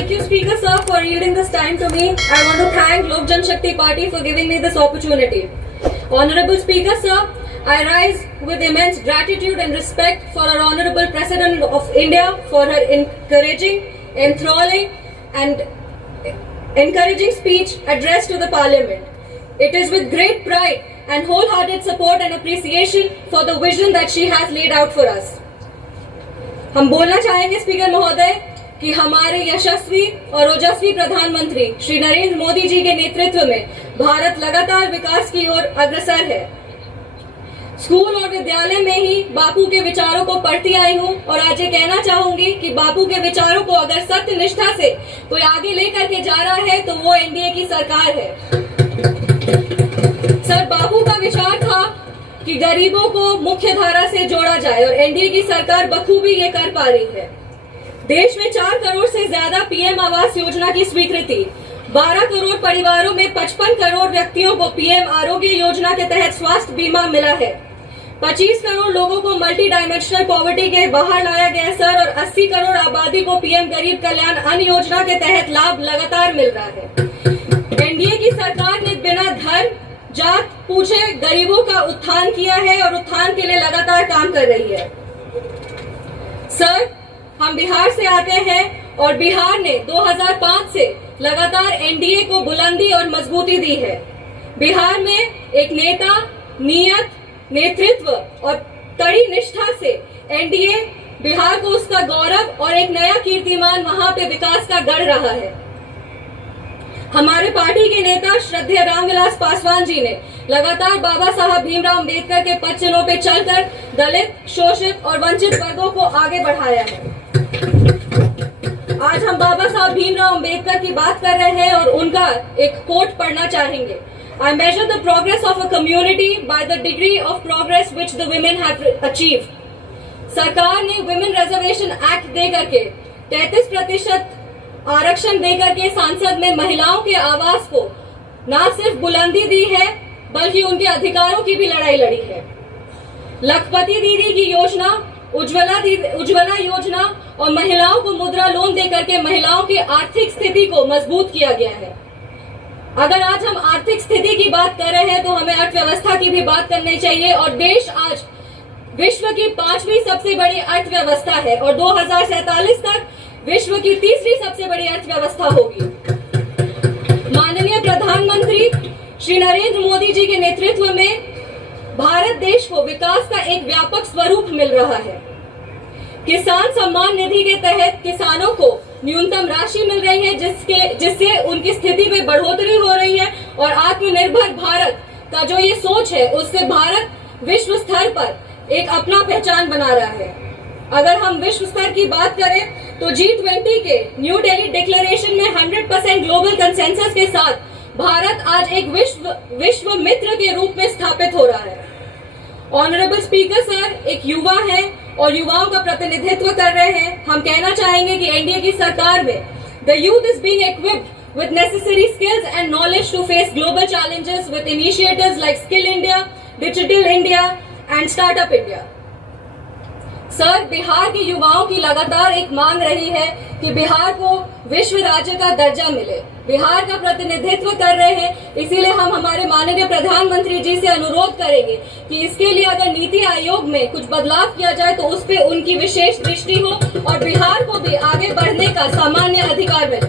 Thank you, Speaker Sir, for yielding this time to me. I want to thank Lok Jan Shakti Party for giving me this opportunity. Honorable Speaker Sir, I rise with immense gratitude and respect for our Honorable President of India for her encouraging, enthralling and encouraging speech addressed to the Parliament. It is with great pride and wholehearted support and appreciation for the vision that she has laid out for us. हम बोलना चाहेंगे speaker महोदय कि हमारे यशस्वी और ओजस्वी प्रधानमंत्री श्री नरेंद्र मोदी जी के नेतृत्व में भारत लगातार विकास की ओर अग्रसर है। स्कूल और विद्यालय में ही बापू के विचारों को पढ़ती आई हूँ और आज ये कहना चाहूंगी कि बापू के विचारों को अगर सत्य निष्ठा से कोई आगे लेकर के जा रहा है तो वो एनडीए की सरकार है। सर, बापू का विचार था कि गरीबों को मुख्य धारा से जोड़ा जाए और एनडीए की सरकार बखूबी ये कर पा रही है। देश में 4 करोड़ से ज्यादा पीएम आवास योजना की स्वीकृति, 12 करोड़ परिवारों में 55 करोड़ व्यक्तियों को पीएम आरोग्य योजना के तहत स्वास्थ्य बीमा मिला है। 25 करोड़ लोगों को मल्टी डायमेंशनल पॉवर्टी के बाहर लाया गया सर और 80 करोड़ आबादी को पीएम गरीब कल्याण अन्न योजना के तहत लाभ लगातार मिल रहा है। एनडीए की सरकार ने बिना धर्म जात पूछे गरीबों का उत्थान किया है और उत्थान के लिए लगातार काम कर रही है। सर, हम बिहार से आते हैं और बिहार ने 2005 से लगातार एनडीए को बुलंदी और मजबूती दी है। बिहार में एक नेता, नियत, नेतृत्व और कड़ी निष्ठा से एनडीए बिहार को उसका गौरव और एक नया कीर्तिमान वहां पे विकास का गढ़ रहा है। हमारे पार्टी के नेता श्रद्धेय रामविलास पासवान जी ने लगातार बाबा साहब भीमराव अंबेडकर के पद चिन्हों पे चलकर दलित, शोषित और वंचित वर्गों को आगे बढ़ाया है। आज हम बाबा साहब भीमराव अंबेडकर की बात कर रहे हैं और उनका एक कोट पढ़ना चाहेंगे। I measure the progress of a community by the degree of progress which the women have achieved. सरकार ने वुमेन रिजर्वेशन एक्ट दे करके 33% आरक्षण देकर के सांसद में महिलाओं के आवास को न सिर्फ बुलंदी दी है बल्कि उनके अधिकारों की भी लड़ाई लड़ी है। लखपति दीदी की योजना, उज्ज्वला योजना और महिलाओं को मुद्रा लोन देकर के महिलाओं की आर्थिक स्थिति को मजबूत किया गया है। अगर आज हम आर्थिक स्थिति की बात कर रहे हैं तो हमें अर्थव्यवस्था की भी बात करनी चाहिए और देश आज विश्व की 5वीं सबसे बड़ी अर्थव्यवस्था है और 2047 तक विश्व की 3री सबसे बड़ी अर्थव्यवस्था होगी। माननीय प्रधानमंत्री श्री नरेंद्र मोदी जी के नेतृत्व में भारत देश को विकास का एक व्यापक स्वरूप मिल रहा है। किसान सम्मान निधि के तहत किसानों को न्यूनतम राशि मिल रही है जिससे उनकी स्थिति में बढ़ोतरी हो रही है और आत्मनिर्भर भारत का जो ये सोच है उससे भारत विश्व स्तर पर एक अपना पहचान बना रहा है। अगर हम विश्व स्तर की बात करें तो G20 के न्यू दिल्ली डिक्लेरेशन में 100% ग्लोबल कंसेंसस के साथ भारत आज एक विश्व मित्र के रूप में स्थापित हो रहा है। ऑनरेबल स्पीकर सर एक युवा है और युवाओं का प्रतिनिधित्व कर रहे हैं। हम कहना चाहेंगे कि एनडीए की सरकार में the youth is being equipped with necessary skills and knowledge to face global challenges with initiatives like Skill India, Digital India and Startup India. Sir, Bihar के युवाओं की लगातार एक मांग रही है कि बिहार को विश्व राज्य का दर्जा मिले। बिहार का प्रतिनिधित्व कर रहे हैं, इसीलिए हम हमारे माननीय प्रधानमंत्री जी से अनुरोध करेंगे कि इसके लिए अगर नीति आयोग में कुछ बदलाव किया जाए तो उस पर उनकी विशेष दृष्टि हो और बिहार को भी आगे बढ़ने का सामान्य अधिकार मिले।